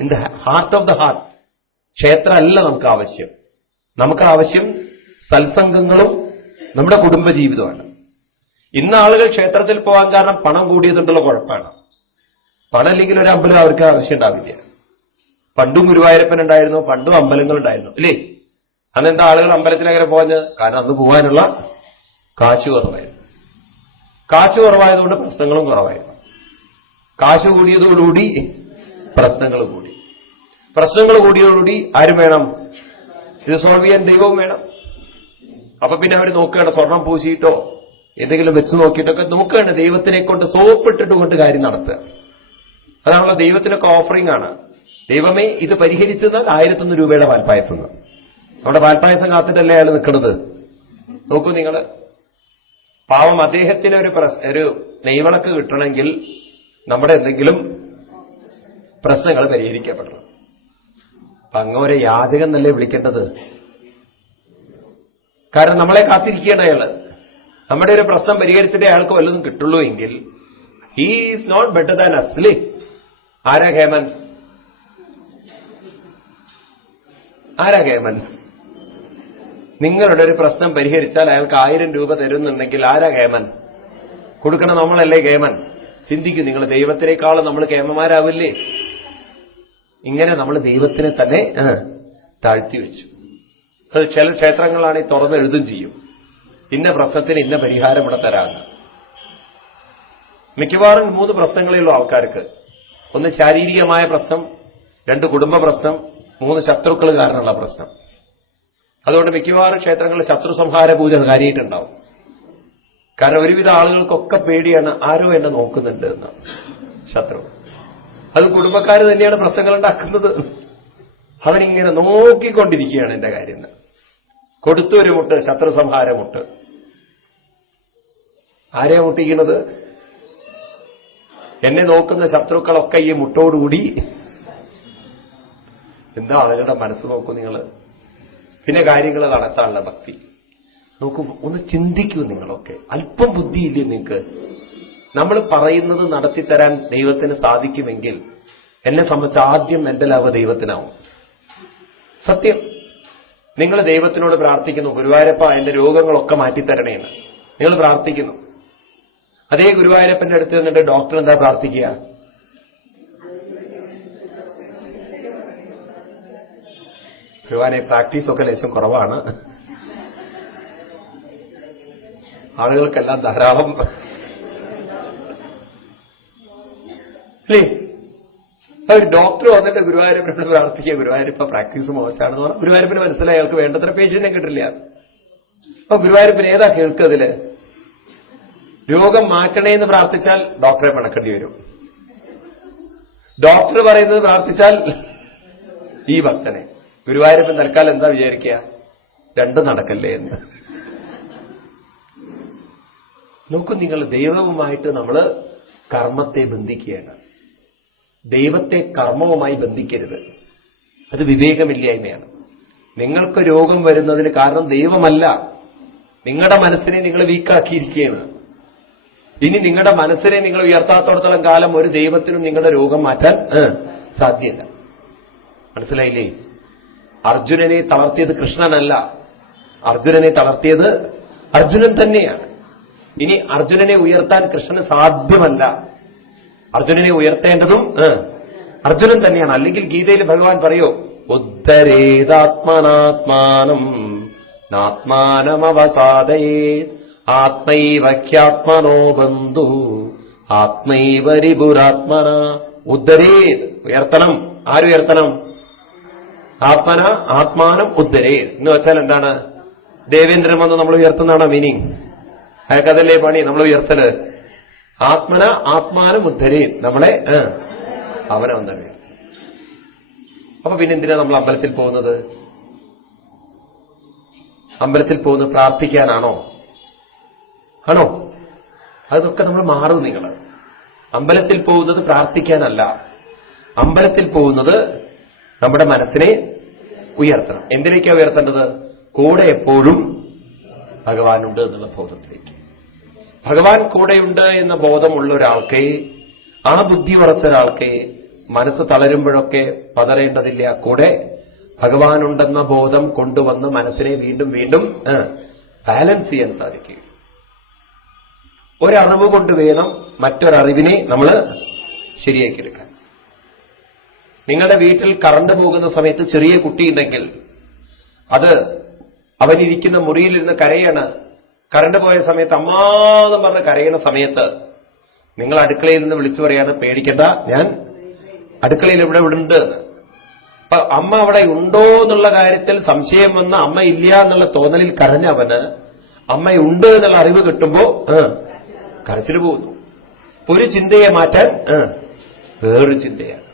In the heart of the heart. ക്ഷേത്രമല്ല നമുക്ക് ആവശ്യം. നമുക്ക് ആവശ്യം സത്സംഗങ്ങളും നമ്മുടെ കുടുംബജീവിതമാണ്. ഇന്ന് ആളുകൾ ക്ഷേത്രത്തിൽ പോകാൻ കാരണം പണം കൂടിയതുകൊണ്ടുള്ള കുഴപ്പമാണ്. പണം ഇല്ലെങ്കിൽ ഒരു അമ്പലം അവർക്ക് ആവശ്യം ഉണ്ടാവില്ല. പണ്ടും ഗുരുവായൂരപ്പൻ ഉണ്ടായിരുന്നു, പണ്ടും അമ്പലങ്ങൾ ഉണ്ടായിരുന്നു, അല്ലേ? അന്നെന്താ ആളുകൾ അമ്പലത്തിൽ അങ്ങനെ പോകാഞ്ഞത്? കാരണം അന്ന് പോകാനുള്ള കാശ് കുറവായിരുന്നു. കാശ് കുറവായതുകൊണ്ട് പ്രശ്നങ്ങളും കുറവായിരുന്നു. കാശ് കൂടിയതോടുകൂടി പ്രശ്നങ്ങൾ കൂടി. പ്രശ്നങ്ങൾ കൂടിയതോടുകൂടി ആരും വേണം? ഇത് സോൾവ് ചെയ്യാൻ ദൈവവും വേണം. അപ്പൊ പിന്നെ അവർ നോക്കുകയാണ്, സ്വർണം പൂശിയിട്ടോ എന്തെങ്കിലും വെച്ച് നോക്കിയിട്ടൊക്കെ നോക്കുകയാണ് ദൈവത്തിനെ കൊണ്ട് സോപ്പിട്ടിട്ട് കൊണ്ട് കാര്യം നടത്തുക. അതാണല്ലോ ദൈവത്തിനൊക്കെ ഓഫറിംഗ് ആണ്. ദൈവമേ ഇത് പരിഹരിച്ചെന്നാൽ 1001 രൂപയുടെ പാൽപ്പായസം. നമ്മുടെ പാൽപ്പായസം കാത്തിട്ടല്ലേ അയാൾ നിൽക്കുന്നത്. നോക്കൂ നിങ്ങൾ, പാവം അദ്ദേഹത്തിന് ഒരു നെയ്വിളക്ക് കിട്ടണമെങ്കിൽ നമ്മുടെ എന്തെങ്കിലും പ്രശ്നങ്ങൾ പരിഹരിക്കപ്പെടണം. അപ്പൊ അങ്ങോരെ യാചകൻ എന്നല്ലേ വിളിക്കേണ്ടത്? കാരണം നമ്മളെ കാത്തിരിക്കുകയാണ് അയാള്. നമ്മുടെ ഒരു പ്രശ്നം പരിഹരിച്ചിട്ടേ അയാൾക്ക് വല്ലതും കിട്ടുള്ളൂ എങ്കിൽ he is not better than അസ്ലി. ആരാ ഹേമൻ? ആരാ ഹേമൻ? നിങ്ങളുടെ ഒരു പ്രശ്നം പരിഹരിച്ചാൽ അയാൾക്ക് 1000 രൂപ തരുന്നുണ്ടെങ്കിൽ ആരാ ഹേമൻ? കൊടുക്കണം നമ്മളല്ലേ ഹേമൻ? ചിന്തിക്കൂ നിങ്ങൾ, ദൈവത്തിനേക്കാളും നമ്മൾ ഹേമന്മാരാവില്ലേ? ഇങ്ങനെ നമ്മൾ ദൈവത്തിനെ തന്നെ താഴ്ത്തി വെച്ചു. അത് ചില ക്ഷേത്രങ്ങളാണ് തുറന്ന് എഴുതും ചെയ്യും, ഇന്ന പ്രശ്നത്തിന് ഇന്ന പരിഹാരം ഇവിടെ തരാമെന്ന്. മിക്കവാറും 3 പ്രശ്നങ്ങളേ ഉള്ളൂ ആൾക്കാർക്ക്. 1 ശാരീരികമായ പ്രശ്നം, 2 കുടുംബ പ്രശ്നം, 3 ശത്രുക്കൾ കാരണമുള്ള പ്രശ്നം. അതുകൊണ്ട് മിക്കവാറും ക്ഷേത്രങ്ങളിൽ ശത്രു സംഹാര പൂജ കാര്യമായിട്ടുണ്ടാവും. കാരണം ഒരുവിധ ആളുകൾക്കൊക്കെ പേടിയാണ്, ആരോ എന്നെ നോക്കുന്നുണ്ട് എന്ന്. ശത്രു അത് കുടുംബക്കാർ തന്നെയാണ് പ്രശ്നങ്ങൾ ഉണ്ടാക്കുന്നത്. അവനിങ്ങനെ നോക്കിക്കൊണ്ടിരിക്കുകയാണ് എന്റെ കാര്യം. കൊടുത്തൊരു മുട്ട്, ശത്രു സംഹാര മുട്ട്. ആരെയാ മുട്ടിക്കുന്നത്? എന്നെ നോക്കുന്ന ശത്രുക്കളൊക്കെ ഈ മുട്ടോടുകൂടി. എന്താ ആളുകളുടെ മനസ്സ് നോക്കൂ നിങ്ങൾ. പിന്നെ കാര്യങ്ങൾ നടത്താനുള്ള ഭക്തി നോക്കൂ. ഒന്ന് ചിന്തിക്കൂ നിങ്ങളൊക്കെ. അല്പം ബുദ്ധിയില്ലേ നിങ്ങൾക്ക്? നമ്മൾ പറയുന്നത് നടത്തിത്തരാൻ ദൈവത്തിന് സാധിക്കുമെങ്കിൽ എന്നെ സംബന്ധിച്ച് ആദ്യം എന്റെ ലാഭ ദൈവത്തിനാവും. സത്യം. നിങ്ങൾ ദൈവത്തിനോട് പ്രാർത്ഥിക്കുന്നു, ഗുരുവായൂരപ്പ എന്റെ രോഗങ്ങളൊക്കെ മാറ്റിത്തരണേന്ന് നിങ്ങൾ പ്രാർത്ഥിക്കുന്നു. അതേ ഗുരുവായൂരപ്പന്റെ അടുത്ത് നിന്നിട്ട് ഡോക്ടർ എന്താ പ്രാർത്ഥിക്കുക? ഭഗവാനെ പ്രാക്ടീസൊക്കെ ലേശം കുറവാണ്, ആളുകൾക്കെല്ലാം ധാരാളം അല്ലേ? ഒരു ഡോക്ടർ വന്നിട്ട് ഗുരുവായൂരപ്പനോട് പ്രാർത്ഥിക്കുക, ഗുരുവായൂരപ്പ പ്രാക്ടീസ് മോശമാണെന്ന് പറഞ്ഞാൽ ഗുരുവായൂരപ്പന് മനസ്സിലായി അയാൾക്ക് വേണ്ടത്ര പേഷ്യന്റിനെ കിട്ടില്ല. അപ്പൊ ഗുരുവായൂരപ്പന് ഏതാ കേൾക്കതില്? രോഗം മാറ്റണേന്ന് പ്രാർത്ഥിച്ചാൽ ഡോക്ടറെ പണക്കേണ്ടി വരും. ഡോക്ടർ പറയുന്നത് പ്രാർത്ഥിച്ചാൽ ഈ ഭക്തനെ. ഗുരുവായൂരപ്പൻ തൽക്കാലം എന്താ വിചാരിക്കുക? 2 നടക്കല്ലേ എന്ന്. നോക്കൂ നിങ്ങൾ, ദൈവവുമായിട്ട് നമ്മൾ കർമ്മത്തെ ബന്ധിക്കുകയാണ്. ദൈവത്തെ കർമ്മവുമായി ബന്ധിക്കരുത്. അത് വിവേകമില്ലായ്മയാണ്. നിങ്ങൾക്ക് രോഗം വരുന്നതിന് കാരണം ദൈവമല്ല, നിങ്ങളുടെ മനസ്സിനെ നിങ്ങൾ വീക്കാക്കിയിരിക്കുകയാണ്. ഇനി നിങ്ങളുടെ മനസ്സിനെ നിങ്ങൾ ഉയർത്താത്തോടത്തോളം കാലം ഒരു ദൈവത്തിനും നിങ്ങളുടെ രോഗം മാറ്റാൻ സാധ്യമല്ല. മനസ്സിലായില്ലേ? അർജുനനെ തളർത്തിയത് കൃഷ്ണനല്ല, അർജുനനെ തളർത്തിയത് അർജുനൻ തന്നെയാണ്. ഇനി അർജുനനെ ഉയർത്താൻ കൃഷ്ണന് സാധ്യമല്ല, അർജുനനെ ഉയർത്തേണ്ടതും അർജുനൻ തന്നെയാണ്. അല്ലെങ്കിൽ ഗീതയിൽ ഭഗവാൻ പറയോ, ഉദ്ധരേതാത്മനാത്മാനം നാത്മാനമവസാദയേ ആത്മൈവഖ്യാത്മനോ ബന്ധു ആത്മൈവരിപുരാത്മന. ഉദ്ധരേത് ഉയർത്തണം. ആരുയർത്തണം? ആത്മന ആത്മാനം ഉദ്ധരേത് എന്ന് വെച്ചാൽ എന്താണ്? ദേവേന്ദ്രൻ വന്ന് നമ്മൾ ഉയർത്തുന്നതാണോ മീനിങ്? അയാൾക്കതല്ലേ പണി, നമ്മൾ ഉയർത്തല്. ആത്മന ആത്മാനം ഉദ്ധരേത്, നമ്മളെ അവനവൻ തന്നെ. അപ്പൊ പിന്നെ എന്തിനാ നമ്മൾ അമ്പലത്തിൽ പോകുന്നത്? അമ്പലത്തിൽ പോകുന്നത് പ്രാർത്ഥിക്കാനാണോ? ആണോ? അതൊക്കെ നമ്മൾ മാറും. നിങ്ങൾ അമ്പലത്തിൽ പോകുന്നത് പ്രാർത്ഥിക്കാനല്ല, അമ്പലത്തിൽ പോകുന്നത് നമ്മുടെ മനസ്സിനെ ഉയർത്തണം. എന്തിലേക്കാണ് ഉയർത്തേണ്ടത്? കൂടെ എപ്പോഴും ഭഗവാനുണ്ട് എന്നുള്ള ബോധത്തിലേക്ക്. ഭഗവാൻ കൂടെയുണ്ട് എന്ന ബോധമുള്ള ഒരാൾക്ക്, ആ ബുദ്ധി ഉറച്ച ഒരാൾക്ക് മനസ്സ് തളരുമ്പോഴൊക്കെ പതറേണ്ടതില്ല. കൂടെ ഭഗവാനുണ്ടെന്ന ബോധം കൊണ്ടുവന്ന് മനസ്സിനെ വീണ്ടും വീണ്ടും ബാലൻസ് ചെയ്യാൻ സാധിക്കും. ഒരറിവ് കൊണ്ട് വേണം മറ്റൊരറിവിനെ നമ്മൾ ശരിയാക്കിയെടുക്കാൻ. നിങ്ങളുടെ വീട്ടിൽ കറണ്ട് പോകുന്ന സമയത്ത് ചെറിയ കുട്ടിയുണ്ടെങ്കിൽ അത് അവനിരിക്കുന്ന മുറിയിലിരുന്ന് കരയാണ്. കറണ്ട് പോയ സമയത്ത് അമ്മാന്ന് പറഞ്ഞ് കരയുന്ന സമയത്ത് നിങ്ങൾ അടുക്കളയിൽ നിന്ന് വിളിച്ചു പറയാണ്, പേടിക്കണ്ട, ഞാൻ അടുക്കളയിൽ ഇവിടെ ഉണ്ട്. അപ്പൊ അമ്മ അവിടെ ഉണ്ടോ എന്നുള്ള കാര്യത്തിൽ സംശയം വന്ന അമ്മ ഇല്ല എന്നുള്ള തോന്നലിൽ കരഞ്ഞവന് അമ്മയുണ്ട് എന്നുള്ള അറിവ് കിട്ടുമ്പോ കരച്ചിൽ പോകുന്നു. ഒരു ചിന്തയെ മാറ്റാൻ വേറൊരു ചിന്തയാണ്.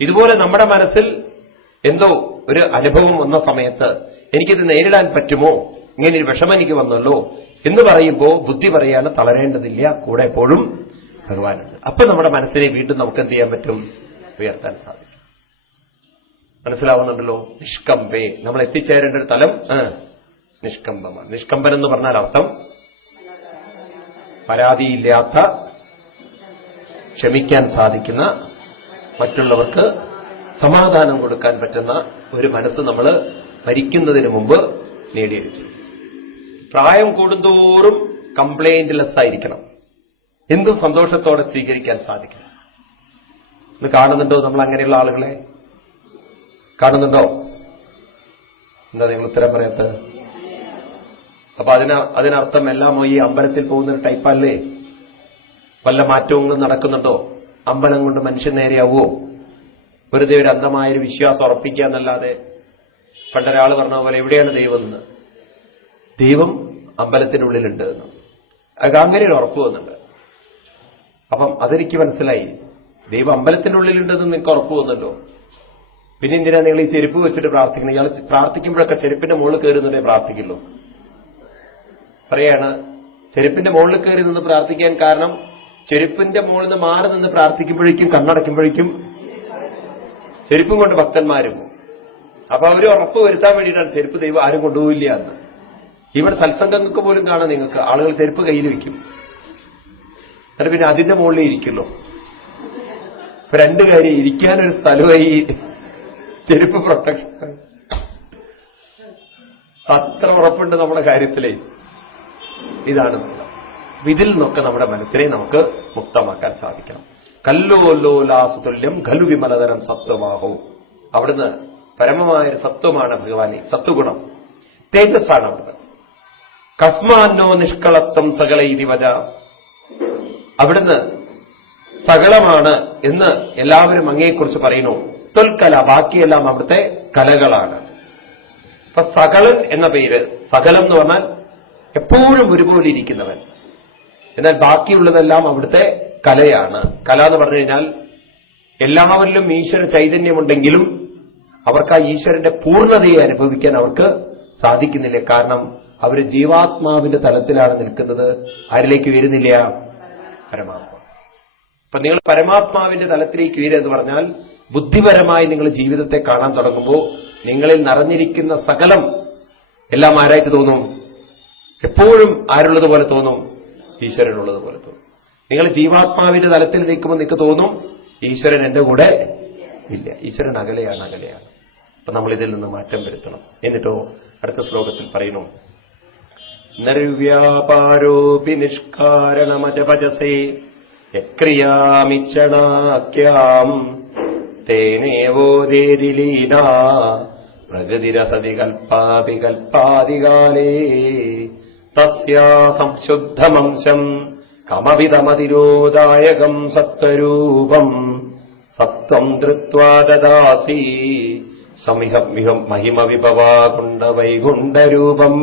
ഇതുപോലെ നമ്മുടെ മനസ്സിൽ എന്തോ ഒരു അനുഭവം വന്ന സമയത്ത് എനിക്കിത് നേരിടാൻ പറ്റുമോ, ഇങ്ങനെ ഒരു വിഷമം എനിക്ക് വന്നല്ലോ എന്ന് പറയുമ്പോ ബുദ്ധി പറയാണ് തളരേണ്ടതില്ല, കൂടെ എപ്പോഴും ഭഗവാനുണ്ട്. അപ്പൊ നമ്മുടെ മനസ്സിനെ വീണ്ടും നമുക്ക് എന്ത് ചെയ്യാൻ പറ്റും, ഉയർത്താൻ സാധിക്കും. മനസ്സിലാവുന്നുണ്ടല്ലോ? നിഷ്കമ്പേ, നമ്മൾ എത്തിച്ചേരേണ്ട ഒരു തലം നിഷ്കമ്പമാണ്. നിഷ്കമ്പൻ എന്ന് പറഞ്ഞാൽ അർത്ഥം പരാതിയില്ലാത്ത, ക്ഷമിക്കാൻ സാധിക്കുന്ന, മറ്റുള്ളവർക്ക് സമാധാനം കൊടുക്കാൻ പറ്റുന്ന ഒരു മനസ്സ് നമ്മൾ മരിക്കുന്നതിന് മുമ്പ് നേടിയെടുക്കും. പ്രായം കൂടുന്തോറും കംപ്ലൈന്റ്ലെസ് ആയിരിക്കണം. എന്തും സന്തോഷത്തോടെ സ്വീകരിക്കാൻ സാധിക്കണം. ഇത് കാണുന്നുണ്ടോ? നമ്മൾ അങ്ങനെയുള്ള ആളുകളെ കാണുന്നുണ്ടോ? എന്താ നിങ്ങൾ ഉത്തരം പറയാത്തത്? അപ്പൊ അതിനർത്ഥം എല്ലാം ഈ അമ്പലത്തിൽ പോകുന്ന ടൈപ്പല്ലേ? വല്ല മാറ്റവും നടക്കുന്നുണ്ടോ? അമ്പലം കൊണ്ട് മനുഷ്യൻ നേരെയാവുമോ? വെറുതെ ഒരു അന്ധമായൊരു വിശ്വാസം ഉറപ്പിക്കുക എന്നല്ലാതെ. പണ്ടൊരാൾ പറഞ്ഞ പോലെ എവിടെയാണ് ദൈവം എന്ന്? ദൈവം അമ്പലത്തിനുള്ളിലുണ്ട് എന്ന്. അത് അങ്ങനെ ഒരു ഉറപ്പ് വന്നുണ്ട്. അപ്പം അതെനിക്ക് മനസ്സിലായി. ദൈവം അമ്പലത്തിനുള്ളിലുണ്ടെന്ന് നിങ്ങൾക്ക് ഉറപ്പ് വന്നല്ലോ. പിന്നെ എന്തിനാ നിങ്ങൾ ഈ ചെരുപ്പ് വെച്ചിട്ട് പ്രാർത്ഥിക്കുന്നത്? ഇയാൾ പ്രാർത്ഥിക്കുമ്പോഴൊക്കെ ചെരുപ്പിന്റെ മുകളിൽ കയറുന്നതേ പ്രാർത്ഥിക്കുള്ളൂ. പറയാണ്, ചെരുപ്പിന്റെ മുകളിൽ കയറി നിന്ന് പ്രാർത്ഥിക്കാൻ കാരണം ചെരുപ്പിന്റെ മുകളിൽ നിന്ന് മാറി നിന്ന് പ്രാർത്ഥിക്കുമ്പോഴേക്കും കണ്ണടയ്ക്കുമ്പോഴേക്കും ചെരുപ്പും കൊണ്ട് ഭക്തന്മാരും. അപ്പൊ അവര് ഉറപ്പ് വരുത്താൻ വേണ്ടിയിട്ടാണ് ചെരുപ്പ് ദൈവം ആരും കൊണ്ടുപോയില്ല എന്ന്. ഇവിടെ സത്സംഗങ്ങൾക്ക് പോലും കാണാം, നിങ്ങൾക്ക് ആളുകൾ ചെരുപ്പ് കയ്യിൽ വയ്ക്കും, എന്നിട്ട് പിന്നെ അതിന്റെ മുകളിൽ ഇരിക്കുള്ളൂ. ഇപ്പൊ രണ്ട് കാര്യം, ഇരിക്കാനൊരു സ്ഥലമായി, ചെരുപ്പ് പ്രൊട്ടക്ഷൻ. അത്ര ഉറപ്പുണ്ട് നമ്മുടെ കാര്യത്തിലേ. ഇതാണ് ഇതിൽ നിന്നൊക്കെ നമ്മുടെ മനസ്സിനെ നമുക്ക് മുക്തമാക്കാൻ സാധിക്കണം. കല്ലോല്ലോലാസുതുല്യം ഖലു വിമലതരം സത്വമാഹോ. അവിടുന്ന് പരമമായൊരു സത്വമാണ് ഭഗവാനെ, സത്വഗുണം, തേജസ്സാണ് അവിടുന്ന്. കസ്മാന്നോ നിഷ്കളത്വം സകല ഇതിവച. അവിടുന്ന് സകളമാണ് എന്ന് എല്ലാവരും അങ്ങയെക്കുറിച്ച് പറയുന്നു. തൊൽക്കല, ബാക്കിയെല്ലാം അവിടുത്തെ കലകളാണ്. അപ്പൊ സകളൻ എന്ന പേര്, സകലം എന്ന് പറഞ്ഞാൽ എപ്പോഴും ഒരുപോലെ ഇരിക്കുന്നവൻ, എന്നാൽ ബാക്കിയുള്ളതെല്ലാം അവിടുത്തെ കലയാണ്. കല എന്ന് പറഞ്ഞു കഴിഞ്ഞാൽ എല്ലാവരിലും ഈശ്വര ചൈതന്യമുണ്ടെങ്കിലും അവർക്ക് ആ ഈശ്വരന്റെ പൂർണ്ണതയെ അനുഭവിക്കാൻ അവർക്ക് സാധിക്കുന്നില്ല. കാരണം അവർ ജീവാത്മാവിന്റെ തലത്തിലാണ് നിൽക്കുന്നത്. ആരിലേക്ക് വരുന്നില്ല? പരമാത്മാ. അപ്പൊ നിങ്ങൾ പരമാത്മാവിന്റെ തലത്തിലേക്ക് വരിക എന്ന് പറഞ്ഞാൽ ബുദ്ധിപരമായി നിങ്ങൾ ജീവിതത്തെ കാണാൻ തുടങ്ങുമ്പോൾ നിങ്ങളിൽ നിറഞ്ഞിരിക്കുന്ന സകലം എല്ലാം ആരായിട്ട് തോന്നും? എപ്പോഴും ആരുള്ളതുപോലെ തോന്നും? ഈശ്വരനുള്ളതുപോലെ തോന്നും. നിങ്ങൾ ജീവാത്മാവിന്റെ തലത്തിൽ നിൽക്കുമ്പോൾ നിങ്ങൾക്ക് തോന്നും ഈശ്വരൻ എന്റെ കൂടെ ഇല്ല, ഈശ്വരൻ അകലെയാണ്, അകലെയാണ്. അപ്പൊ നമ്മൾ ഇതിൽ നിന്ന് മാറ്റം വരുത്തണം. എന്നിട്ടോ അടുത്ത ശ്ലോകത്തിൽ പറയുന്നു, നിർവ്യാപാരോപി നിഷ്കാരണമജപജസേ യക്രിയാമിച്ഛണാക്യാം തേനേവോദേതിലീന പ്രകൃതിരസതി കൽപ്പാപി കൽപ്പാദികാലേ തസ്യാ സംശുദ്ധമംശം കമവിതമതിരോദായകം സത്വരൂപം സത്വം ധൃത്വാ ദദാസി സമിഹം മഹിമ വിഭവാകുണ്ഡ വൈകുണ്ഠരൂപം.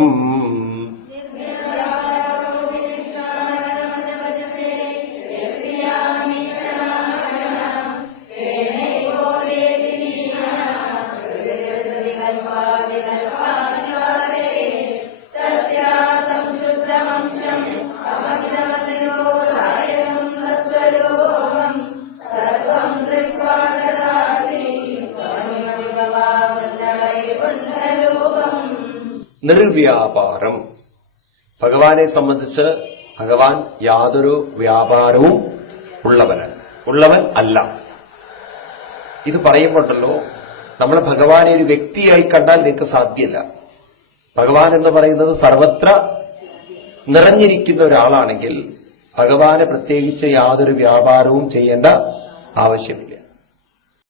നിർവ്യാപാരം. ഭഗവാനെ സംബന്ധിച്ച് ഭഗവാൻ യാതൊരു വ്യാപാരവും ഉള്ളവൻ അല്ല. ഇത് പറയുമ്പോണ്ടല്ലോ നമ്മൾ ഭഗവാനെ ഒരു വ്യക്തിയായി കണ്ടാൽ നിങ്ങൾക്ക് സാധ്യമല്ല. ഭഗവാൻ എന്ന് പറയുന്നത് സർവത്ര നിറഞ്ഞിരിക്കുന്ന ഒരാളാണെങ്കിൽ ഭഗവാനെ പ്രത്യേകിച്ച് യാതൊരു വ്യാപാരവും ചെയ്യേണ്ട ആവശ്യമില്ല.